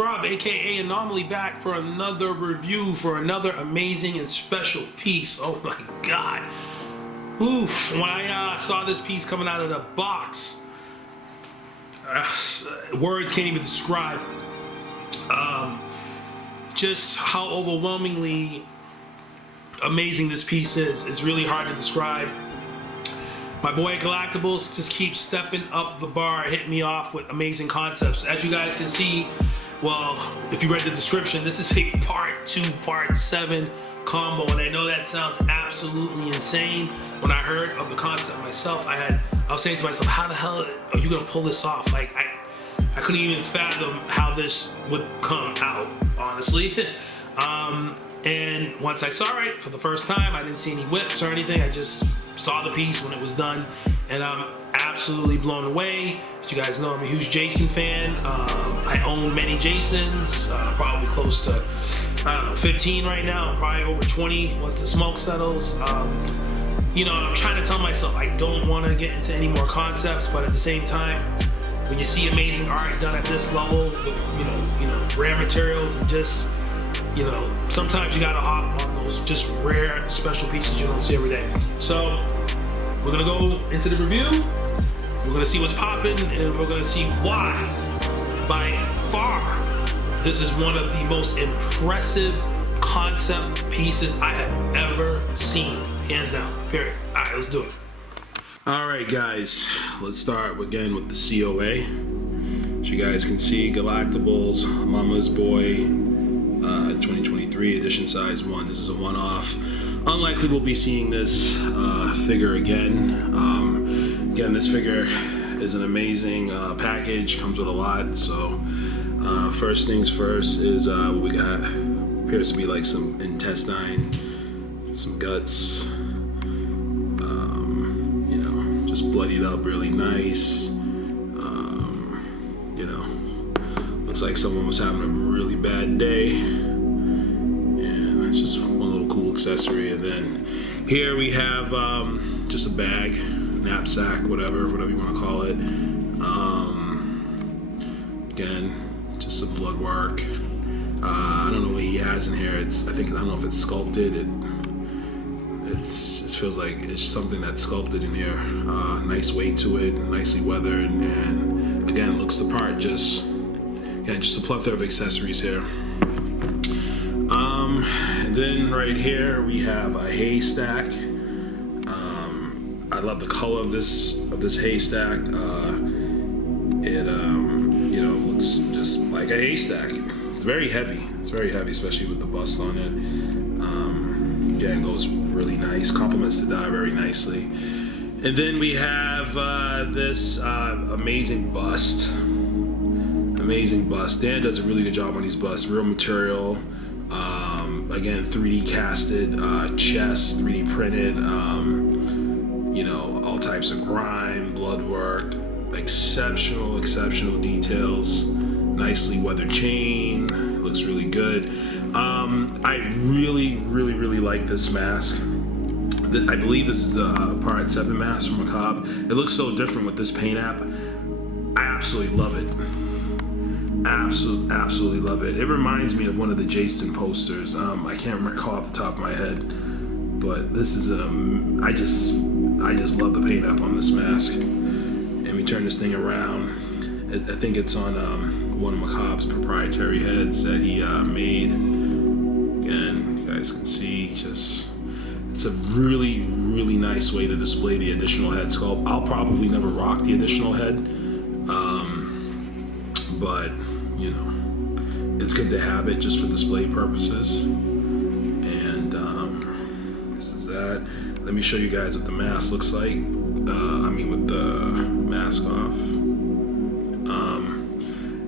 Rob, aka Anomaly, back for another review for another amazing and special piece. Oh my god. Ooh, when I saw this piece coming out of the box, words can't even describe just how overwhelmingly amazing this piece is. It's really hard to describe. My boy Galactibles just keeps stepping up the bar, hitting me off with amazing concepts. As you guys can see, well, if you read the description, this is a part 2, part 7 combo, and I know that sounds absolutely insane. When I heard of the concept myself, I was saying to myself, how the hell are you gonna pull this off? Like, I couldn't even fathom how this would come out, honestly. And once I saw it for the first time, I didn't see any whips or anything. I just saw the piece when it was done, and I'm absolutely blown away. As you guys know, I'm a huge Jason fan. I own many Jasons, probably close to, I don't know, 15 right now, probably over 20 once the smoke settles. You know, I'm trying to tell myself I don't want to get into any more concepts, but at the same time, when you see amazing art done at this level with, you know, rare materials and just, you know, sometimes you gotta hop on those just rare special pieces you don't see every day. So we're gonna go into the review, we're gonna see what's popping, and we're gonna see why, by far, this is one of the most impressive concept pieces I have ever seen, hands down, period. All right, let's do it. All right, guys, let's start again with the COA. As you guys can see, Galactibles, Mama's Boy, 2023 edition size 1. This is a one-off. Unlikely we'll be seeing this figure again. Again, this figure is an amazing package, comes with a lot. So first things first is what we got. Appears to be like some intestine, some guts, you know, just bloodied up really nice. You know, looks like someone was having a really bad day, and it's just one little cool accessory. And then here we have just a bag, knapsack, whatever you want to call it. Again, just some blood work. I don't know what he has in here. I don't know if it's sculpted. It feels like it's something that's sculpted in here. Nice weight to it, nicely weathered, and again, looks the part. Just a plethora of accessories here. And then right here we have a haystack. I love the color of this haystack. It you know, looks just like a haystack. It's very heavy. It's very heavy, especially with the bust on it. Again, goes really nice. Complements the die very nicely. And then we have this amazing bust. Amazing bust. Dan does a really good job on these busts. Real material. Again, 3D casted chest, 3D printed. You know, all types of grime, blood work, exceptional details. Nicely weathered chain. Looks really good. I really like this mask. I believe this is a part 7 mask from Macabre. It looks so different with this paint app. I absolutely love it. Absolutely love it. It reminds me of one of the Jason posters. I can't recall off the top of my head, but this is I just love the paint app on this mask. And we turn this thing around. I think it's on one of Macabre's proprietary heads that he made. Again, you guys can see, it's a really nice way to display the additional head sculpt. I'll probably never rock the additional head, but you know, it's good to have it just for display purposes. And this is that. Let me show you guys what the mask looks like. With the mask off.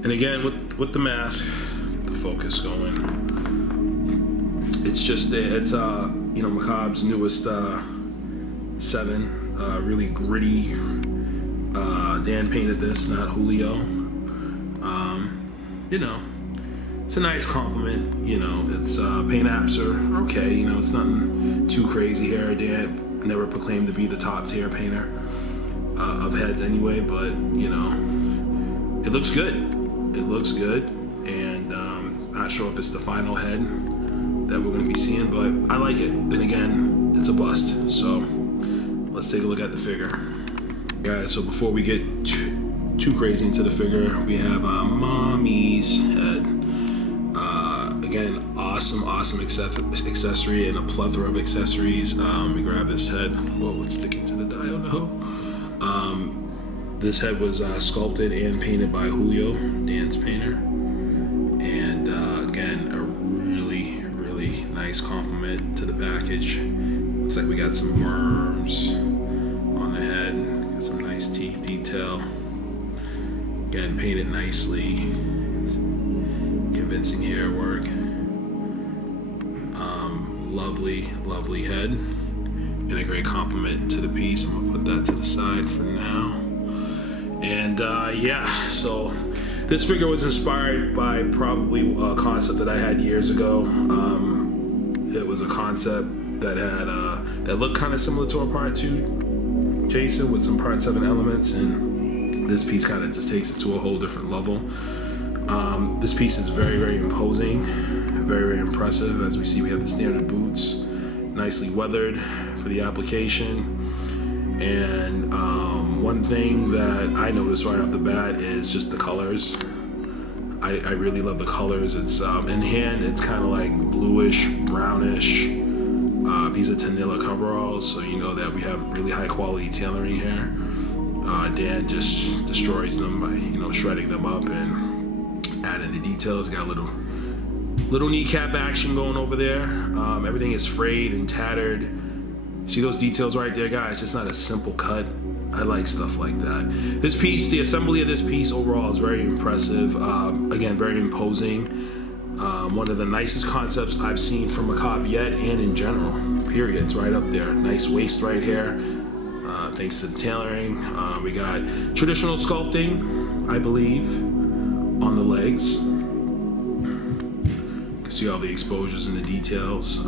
And again, with the mask, get the focus going. It's just you know, Macabre's newest 7, really gritty. Dan painted this, not Julio. You know, it's a nice compliment. You know, it's paint apps are okay. You know, it's nothing too crazy here. Dan never proclaimed to be the top tier painter of heads anyway, but you know, it looks good. It looks good, and Not sure if it's the final head that we're going to be seeing, but I like it. Then again, it's a bust, so let's take a look at the figure. Guys, so before we get too crazy into the figure, we have Mommy's head. Again, awesome accessory and a plethora of accessories. Let me grab this head. Whoa, it's sticking to the dial now. This head was sculpted and painted by Julio, Dan's painter. And again, a really nice compliment to the package. Looks like we got some worms on the head, got some nice teeth detail. Again, painted nicely, convincing hair work. Lovely head, and a great compliment to the piece. I'm gonna put that to the side for now. And yeah, so this figure was inspired by probably a concept that I had years ago. It was a concept that had that looked kind of similar to a Part 2 Jason with some Part 7 elements, and this piece kind of just takes it to a whole different level. This piece is very imposing, very impressive. As we see, we have the standard boots, nicely weathered for the application. And one thing that I noticed right off the bat is just the colors. I really love the colors. It's in hand, it's kind of like bluish, brownish. These are Tinela coveralls, so you know that we have really high quality tailoring here. Dan just destroys them by shredding them up and adding the details. Got a little kneecap action going over there. Everything is frayed and tattered. See those details right there, guys? It's not a simple cut. I like stuff like that. This piece, the assembly of this piece overall is very impressive. Again, very imposing. One of the nicest concepts I've seen from Macabre yet, and in general, period. It's right up there. Nice waist right here, thanks to the tailoring. We got traditional sculpting, I believe, on the legs. You can see all the exposures and the details.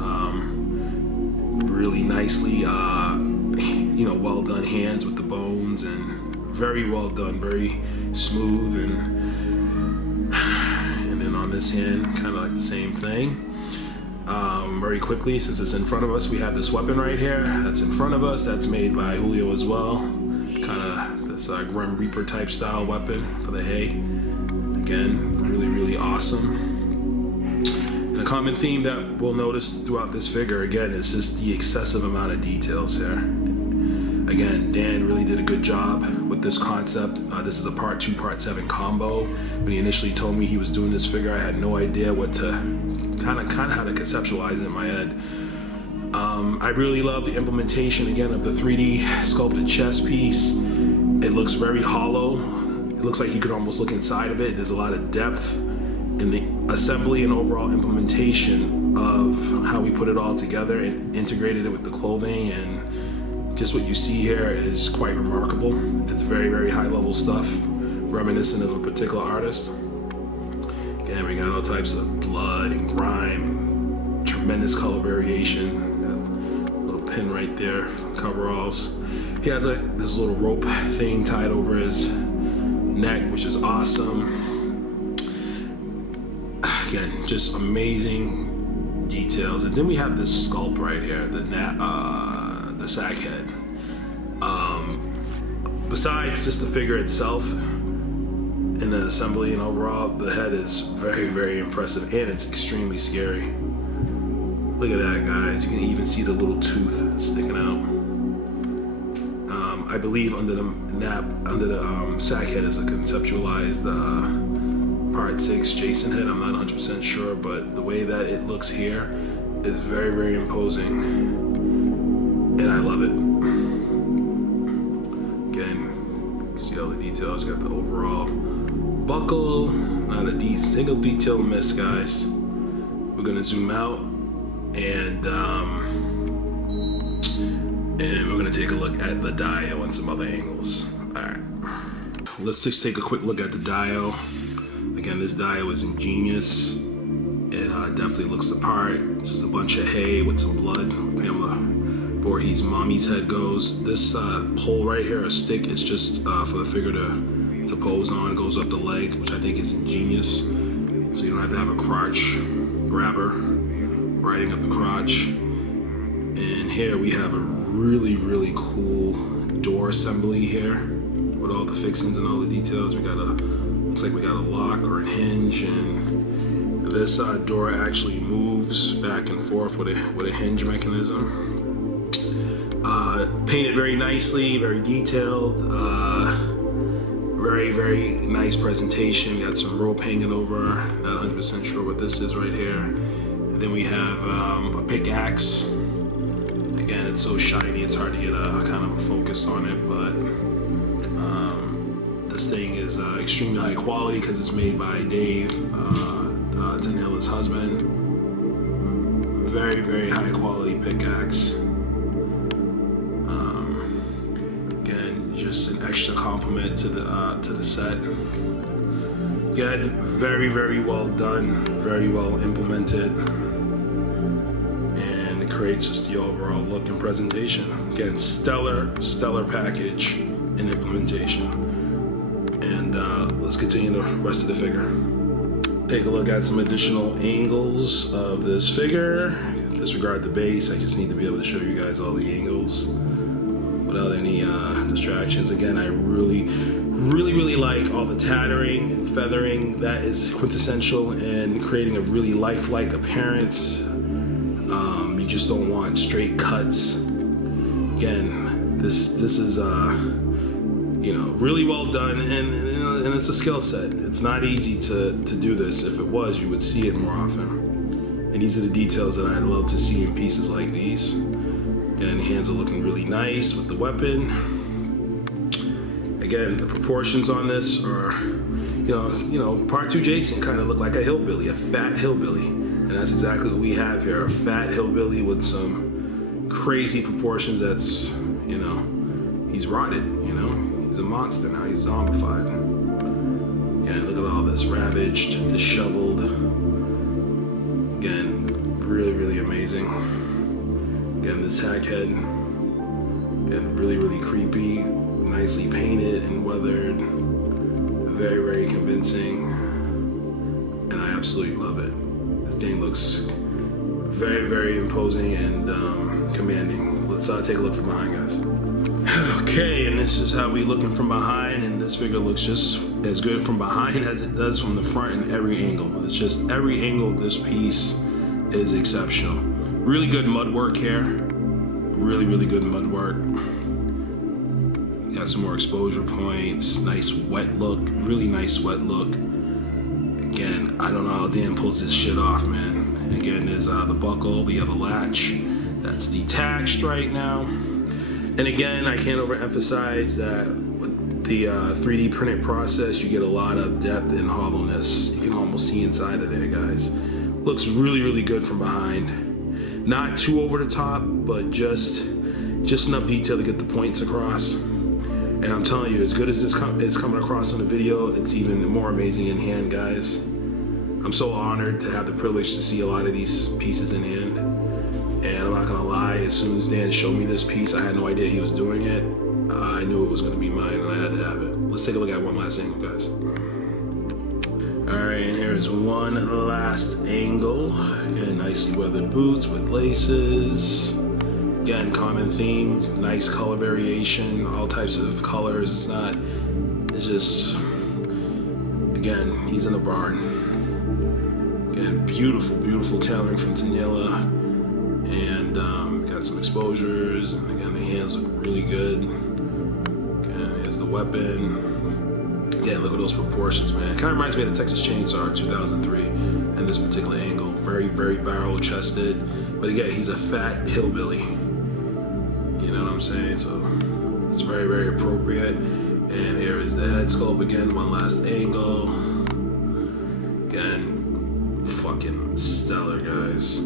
Really nicely, well done hands with the bones, and very well done, very smooth, and then on this hand, kind of like the same thing. Very quickly, since it's in front of us, we have this weapon right here. That's in front of us. That's made by Julio as well. Kind of this Grim Reaper type style weapon for the hay. Again, really awesome. The common theme that we'll notice throughout this figure, again, is just the excessive amount of details here. Again, Dan really did a good job with this concept. This is a Part 2, Part 7 combo. When he initially told me he was doing this figure, I had no idea what to, kind of how to conceptualize it in my head. I really love the implementation, again, of the 3D sculpted chest piece. It looks very hollow. It looks like you could almost look inside of it. There's a lot of depth in the assembly and overall implementation of how we put it all together and integrated it with the clothing, and just what you see here is quite remarkable. It's very high level stuff, reminiscent of a particular artist. Again, we got all types of blood and grime, tremendous color variation. Got a little pin right there, coveralls. He has this little rope thing tied over his neck, which is awesome. Again, just amazing details. And then we have this sculpt right here, the sack head. Besides just the figure itself and the assembly and overall, the head is very impressive, and it's extremely scary. Look at that, guys. You can even see the little tooth sticking out. I believe under the sack head is a conceptualized Part 6 Jason head. I'm not 100% sure, but the way that it looks here is very imposing, and I love it. Again, you see all the details. You got the overall buckle, not a single detail miss, guys. We're gonna zoom out, and we're gonna take a look at the dial and some other angles. All right, let's just take a quick look at the dial. Again, this dial is ingenious. It definitely looks the part. This is a bunch of hay with some blood. Pamela Voorhees' mommy's head goes. This pole right here, a stick, is just for the figure to pose on. It goes up the leg, which I think is ingenious. so you don't have to have a crotch grabber riding up the crotch. And here we have a really cool door assembly here with all the fixings and all the details. We got looks like we got a lock or a hinge, and this door actually moves back and forth with a hinge mechanism. Painted very nicely, very detailed, very nice presentation. Got some rope hanging over, not 100% sure what this is right here. And then we have a pickaxe. Again, it's so shiny, it's hard to get a kind of a focus on it, but this thing is extremely high quality because it's made by Dave, Tinela's husband. Very high quality pickaxe. Again, just an extra compliment to the set. Again, very well done, very well implemented, and it creates just the overall look and presentation. Again, stellar package and implementation. And let's continue the rest of the figure. Take a look at some additional angles of this figure. Disregard the base, I just need to be able to show you guys all the angles without any distractions. Again, I really like all the tattering and feathering. That is quintessential in creating a really lifelike appearance. You just don't want straight cuts. Again, this is really well done, and it's a skill set. It's not easy to do this. If it was, you would see it more often. And these are the details that I love to see in pieces like these. Again, hands are looking really nice with the weapon. Again, the proportions on this are, Part 2 Jason kind of looked like a hillbilly, a fat hillbilly. And that's exactly what we have here, a fat hillbilly with some crazy proportions that's, he's rotted, He's a monster now, he's zombified. Again, look at all this, ravaged, disheveled. Again, really amazing. Again, this hack head, again, really creepy, nicely painted and weathered, very convincing, and I absolutely love it. This thing looks very imposing and commanding. Let's take a look from behind, guys. Okay, and this is how we looking from behind, and this figure looks just as good from behind as it does from the front in every angle. It's just every angle of this piece is exceptional. Really good mud work here. Really good mud work. Got some more exposure points. Nice wet look. Really nice wet look. Again, I don't know how Dan pulls this shit off, man. And again, there's the buckle, the other latch that's detached right now. And again, I can't overemphasize that with the 3D printed process, you get a lot of depth and hollowness. You can almost see inside of there, guys. Looks really good from behind. Not too over the top, but just enough detail to get the points across. And I'm telling you, as good as this is coming across on the video, it's even more amazing in hand, guys. I'm so honored to have the privilege to see a lot of these pieces in hand. And I'm not gonna lie, as soon as Dan showed me this piece, I had no idea he was doing it. I knew it was gonna be mine, and I had to have it. Let's take a look at one last angle, guys. All right, and here's one last angle. Again, nicely weathered boots with laces. Again, common theme, nice color variation, all types of colors. It's just, again, he's in a barn. Again, beautiful tailoring from Tinela. And got some exposures, and again, the hands look really good. Again, here's the weapon. Again, look at those proportions, man. It kind of reminds me of the Texas Chainsaw 2003 in this particular angle. Very barrel chested, but again, he's a fat hillbilly. You know what I'm saying? So it's very appropriate. And here is the head sculpt again, one last angle. Again, fucking stellar, guys.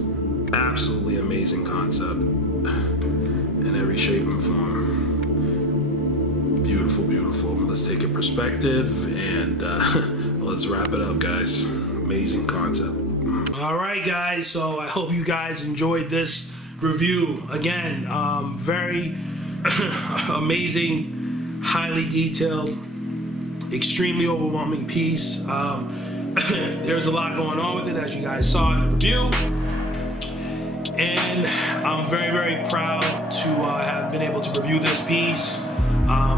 Absolutely amazing concept in every shape and form. Beautiful. Let's take a perspective and let's wrap it up, guys. Amazing concept. All right, guys, so I hope you guys enjoyed this review. Again, very amazing, highly detailed, extremely overwhelming piece. There's a lot going on with it, as you guys saw in the review. And I'm very, very proud to have been able to review this piece.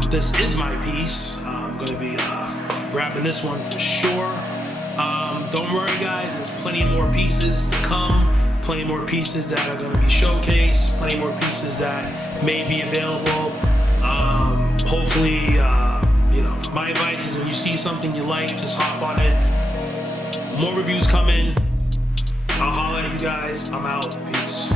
This is my piece. I'm going to be grabbing this one for sure. Don't worry, guys, there's plenty more pieces to come, plenty more pieces that are going to be showcased, plenty more pieces that may be available. Hopefully, you know, my advice is when you see something you like, just hop on it. More reviews coming. I'll holler at you guys. I'm out. Peace.